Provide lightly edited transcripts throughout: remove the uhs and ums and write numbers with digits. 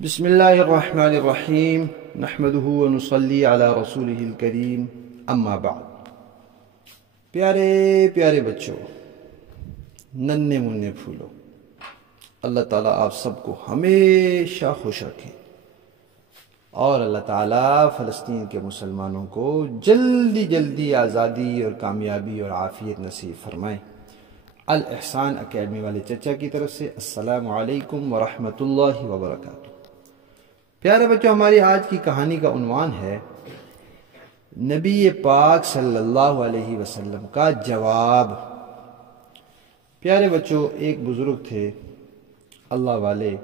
بسم اللہ الرحمن الرحیم نحمدہ ونصلی علی رسولہ الکریم اما بعد۔ پیارے پیارے بچوں، ننھے منھے پھولو، اللہ تعالیٰ آپ سب کو ہمیشہ خوش رکھے اور اللہ تعالیٰ فلسطین کے مسلمانوں کو جلدی جلدی آزادی اور کامیابی اور عافیت نصیب فرمائے۔ الاحسان اکیڈمی والے چچا کی طرف سے السلام علیکم ورحمۃ اللہ وبرکاتہ۔ پیارے بچوں، ہماری آج کی کہانی کا عنوان ہے نبی پاک صلی اللہ علیہ وسلم کا جواب۔ پیارے بچوں، ایک بزرگ تھے اللہ والے،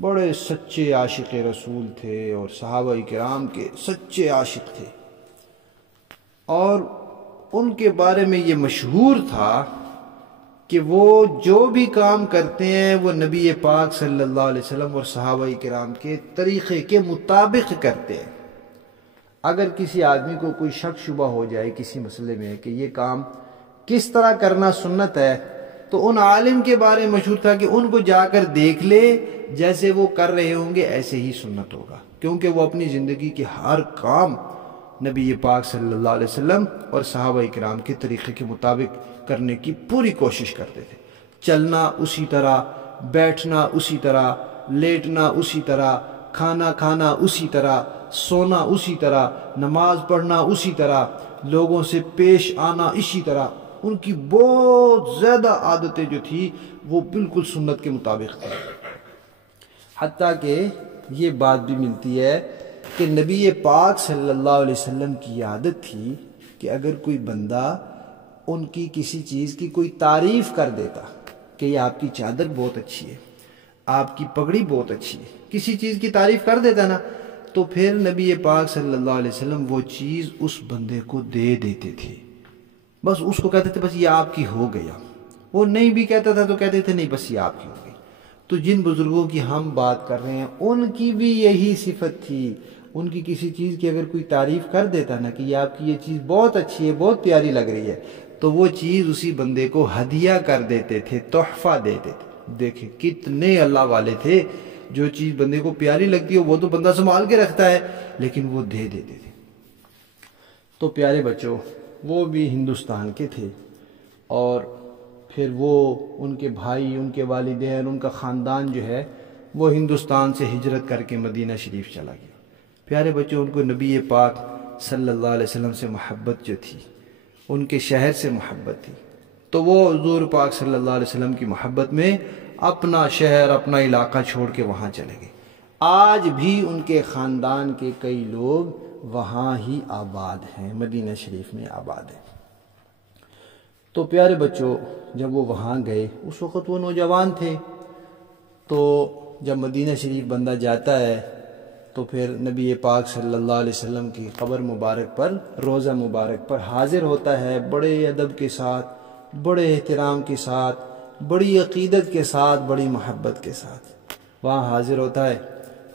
بڑے سچے عاشق رسول تھے اور صحابہ کرام کے سچے عاشق تھے، اور ان کے بارے میں یہ مشہور تھا کہ وہ جو بھی کام کرتے ہیں وہ نبی پاک صلی اللہ علیہ وسلم اور صحابہ کرام کے طریقے کے مطابق کرتے ہیں۔ اگر کسی آدمی کو کوئی شک شبہ ہو جائے کسی مسئلے میں کہ یہ کام کس طرح کرنا سنت ہے، تو ان عالم کے بارے میں مشہور تھا کہ ان کو جا کر دیکھ لے، جیسے وہ کر رہے ہوں گے ایسے ہی سنت ہوگا، کیونکہ وہ اپنی زندگی کے ہر کام نبی پاک صلی اللہ علیہ وسلم اور صحابہ کرام کے طریقے کے مطابق کرنے کی پوری کوشش کرتے تھے۔ چلنا اسی طرح، بیٹھنا اسی طرح، لیٹنا اسی طرح، کھانا کھانا اسی طرح، سونا اسی طرح، نماز پڑھنا اسی طرح، لوگوں سے پیش آنا اسی طرح۔ ان کی بہت زیادہ عادتیں جو تھی وہ بالکل سنت کے مطابق تھی، حتیٰ کہ یہ بات بھی ملتی ہے کہ نبی پاک صلی اللہ علیہ وسلم کی عادت تھی کہ اگر کوئی بندہ ان کی کسی چیز کی کوئی تعریف کر دیتا کہ یہ آپ کی چادر بہت اچھی ہے، آپ کی پگڑی بہت اچھی ہے، کسی چیز کی تعریف کر دیتا نا، تو پھر نبی پاک صلی اللہ علیہ وسلم وہ چیز اس بندے کو دے دیتے تھے۔ بس اس کو کہتے تھے بس یہ آپ کی ہو گیا، وہ نہیں بھی کہتا تھا تو کہتے تھے نہیں بس یہ آپ کی ہو گئی۔ تو جن بزرگوں کی ہم بات کر رہے ہیں ان کی بھی یہی صفت تھی، ان کی کسی چیز کی اگر کوئی تعریف کر دیتا نا کہ یہ آپ کی یہ چیز بہت اچھی ہے، بہت پیاری لگ رہی ہے، تو وہ چیز اسی بندے کو ہدیہ کر دیتے تھے، تحفہ دیتے تھے۔ دیکھیں کتنے اللہ والے تھے، جو چیز بندے کو پیاری لگتی ہے وہ تو بندہ سنبھال کے رکھتا ہے، لیکن وہ دے دیتے تھے۔ تو پیارے بچوں، وہ بھی ہندوستان کے تھے، اور پھر وہ ان کے بھائی، ان کے والدین، ان کا خاندان جو ہے وہ ہندوستان سے ہجرت کر کے مدینہ شریف چلا گیا۔ پیارے بچوں، ان کو نبی پاک صلی اللہ علیہ وسلم سے محبت جو تھی، ان کے شہر سے محبت تھی، تو وہ حضور پاک صلی اللہ علیہ وسلم کی محبت میں اپنا شہر، اپنا علاقہ چھوڑ کے وہاں چلے گئے۔ آج بھی ان کے خاندان کے کئی لوگ وہاں ہی آباد ہیں، مدینہ شریف میں آباد ہیں۔ تو پیارے بچوں، جب وہ وہاں گئے اس وقت وہ نوجوان تھے، تو جب مدینہ شریف بندہ جاتا ہے تو پھر نبی پاک صلی اللہ علیہ وسلم کی قبر مبارک پر، روضہ مبارک پر حاضر ہوتا ہے، بڑے ادب کے ساتھ، بڑے احترام کے ساتھ، بڑی عقیدت کے ساتھ، بڑی محبت کے ساتھ وہاں حاضر ہوتا ہے۔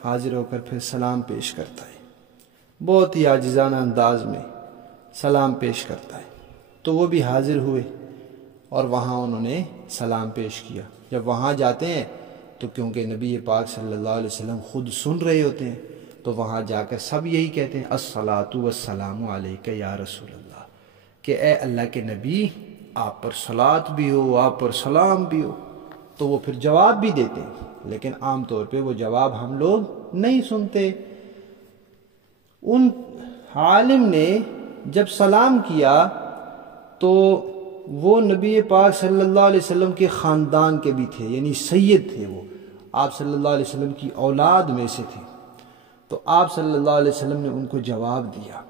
حاضر ہو کر پھر سلام پیش کرتا ہے، بہت ہی عاجزانہ انداز میں سلام پیش کرتا ہے۔ تو وہ بھی حاضر ہوئے اور وہاں انہوں نے سلام پیش کیا۔ جب وہاں جاتے ہیں تو کیونکہ نبی پاک صلی اللہ علیہ وسلم خود سن رہے ہوتے ہیں، تو وہاں جا کر سب یہی کہتے ہیں الصلاۃ والسلام علیک یا رسول اللہ، کہ اے اللہ کے نبی آپ پر صلاۃ بھی ہو، آپ پر سلام بھی ہو۔ تو وہ پھر جواب بھی دیتے ہیں، لیکن عام طور پہ وہ جواب ہم لوگ نہیں سنتے۔ ان عالم نے جب سلام کیا تو وہ نبی پاک صلی اللہ علیہ وسلم کے خاندان کے بھی تھے، یعنی سید تھے، وہ آپ صلی اللہ علیہ وسلم کی اولاد میں سے تھے۔ تو آپ صلی اللہ علیہ وسلم نے ان کو جواب دیا،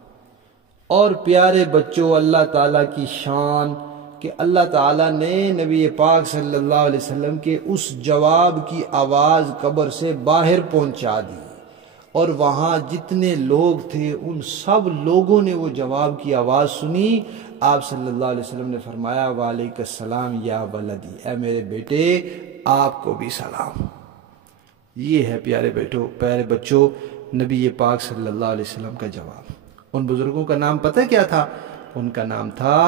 اور پیارے بچوں، اللہ تعالیٰ کی شان کہ اللہ تعالیٰ نے نبی پاک صلی اللہ علیہ وسلم کے اس جواب کی آواز قبر سے باہر پہنچا دی، اور وہاں جتنے لوگ تھے ان سب لوگوں نے وہ جواب کی آواز سنی۔ آپ صلی اللہ علیہ وسلم نے فرمایا وعلیکم السلام یا ولدی، اے میرے بیٹے آپ کو بھی سلام۔ یہ ہے پیارے بچوں نبی پاک صلی اللہ علیہ وسلم کا جواب۔ ان بزرگوں کا نام پتہ کیا تھا؟ ان کا نام تھا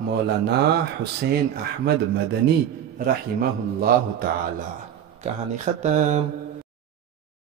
مولانا حسین احمد مدنی رحمہ اللہ تعالی۔ کہانی ختم۔